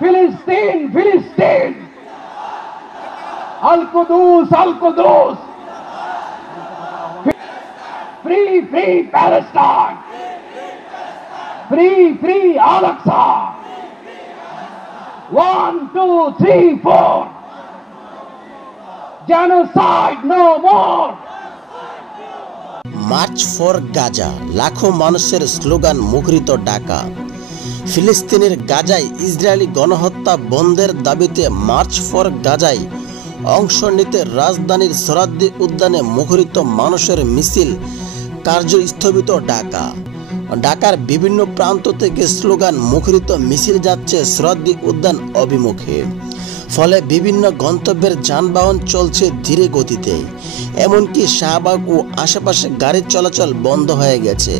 ফিলিস্তিন ফিলিস্তিন, Al Quds Al Quds, free free Palestine, free free Al Aqsa. 1 2 3 4, genocide no more. March for Gaza, লাখো মানুষের slogan, মুখরিত ঢাকা। ফিলিস্তিনের গাজায় ইসরায়েলি গণহত্যা বন্ধের দাবিতে মার্চ ফর গাজায় অংশ নিতে রাজধানীর সোহরাওয়ার্দী উদ্যানে মুখরিত মানুষের মিছিল কার্য স্থগিত ঢাকা। ঢাকার বিভিন্ন প্রান্ত থেকে স্লোগান মুখরিত মিছিল যাচ্ছে সোহরাওয়ার্দী উদ্যান অভিমুখে। ফলে বিভিন্ন গন্তব্যের যানবাহন চলছে ধীরে গতিতে, এমনকি শাহবাগ ও আশেপাশে গাড়ি চলাচল বন্ধ হয়ে গেছে।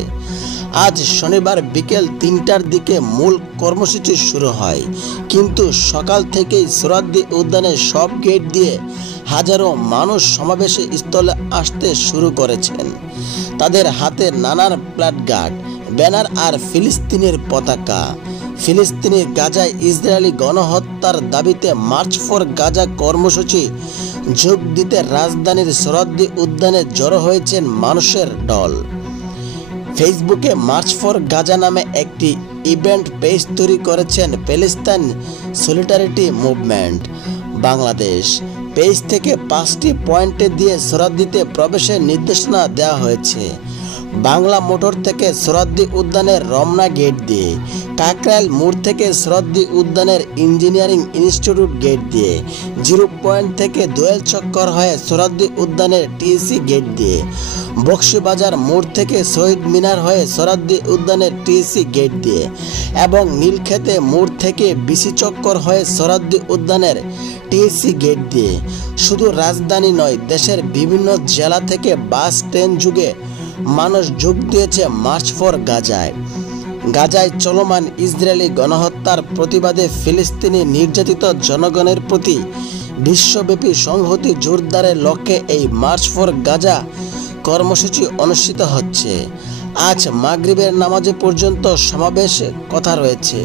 আজ শনিবার বিকেল 3টার দিকে মূল কর্মসূচি শুরু হয়, কিন্তু সকাল থেকেই সোহরাওয়ার্দী উদ্যানের সব গেট দিয়ে হাজারো মানুষ সমাবেশে স্থলে আসতে শুরু করেছেন। তাদের হাতে নানান প্ল্যাকার্ড, ব্যানার আর ফিলিস্তিনের পতাকা। ফিলিস্তিনি গাজায় ইসরায়েলি গণহত্যার দাবিতে মার্চ ফর গাজা কর্মসূচি যোগ দিতে রাজধানীর সোহরাওয়ার্দী উদ্যানে জড়ো হয়েছেন মানুষের ঢল। ফেসবুকে মার্চ ফর গাজা নামে একটি ইভেন্ট পেজ তৈরি করেছেন Palestine solidarity movement Bangladesh. Page থেকে 5টি পয়েন্টে দিয়ে সোহরাওয়ার্দীতে প্রবেশের নির্দেশনা দেওয়া হয়েছে। বাংলা মোটর থেকে সোহরাওয়ার্দী উদ্যানের রমনা গেট দিয়ে, কাকরাইল মোড় থেকে সোহরাওয়ার্দী উদ্যানের ইঞ্জিনিয়ারিং ইনস্টিটিউট গেট দিয়ে, 0 পয়েন্ট থেকে দোয়েল চক্কর হয়ে সোহরাওয়ার্দী উদ্যানের টিএসসি গেট দিয়ে, বক্সিবাজার মোড় থেকে শহীদ মিনার হয়ে সোহরাওয়ার্দী উদ্যানের টিএসসি গেট দিয়ে এবং নীলক্ষেতে মোড় থেকে বিসি চক্কর হয়ে সোহরাওয়ার্দী উদ্যানের টিএসসি গেট দিয়ে। শুধু রাজধানী নয়, দেশের বিভিন্ন জেলা থেকে বাস, ট্রেন যুগে মানুষ যোগ দিয়েছে মার্চ ফর গাজায়। গাজায় চলমান ইসরায়েলি গণহত্যার প্রতিবাদে ফিলিস্তিনি নির্যাতিত জনগণের প্রতি বিশ্বব্যাপী সংহতি জোরদারের লক্ষ্যে এই মার্চ ফর গাজা কর্মসূচি অনুষ্ঠিত হচ্ছে। আজ মাগরিবের নামাজে পর্যন্ত সমাবেশ কথা রয়েছে।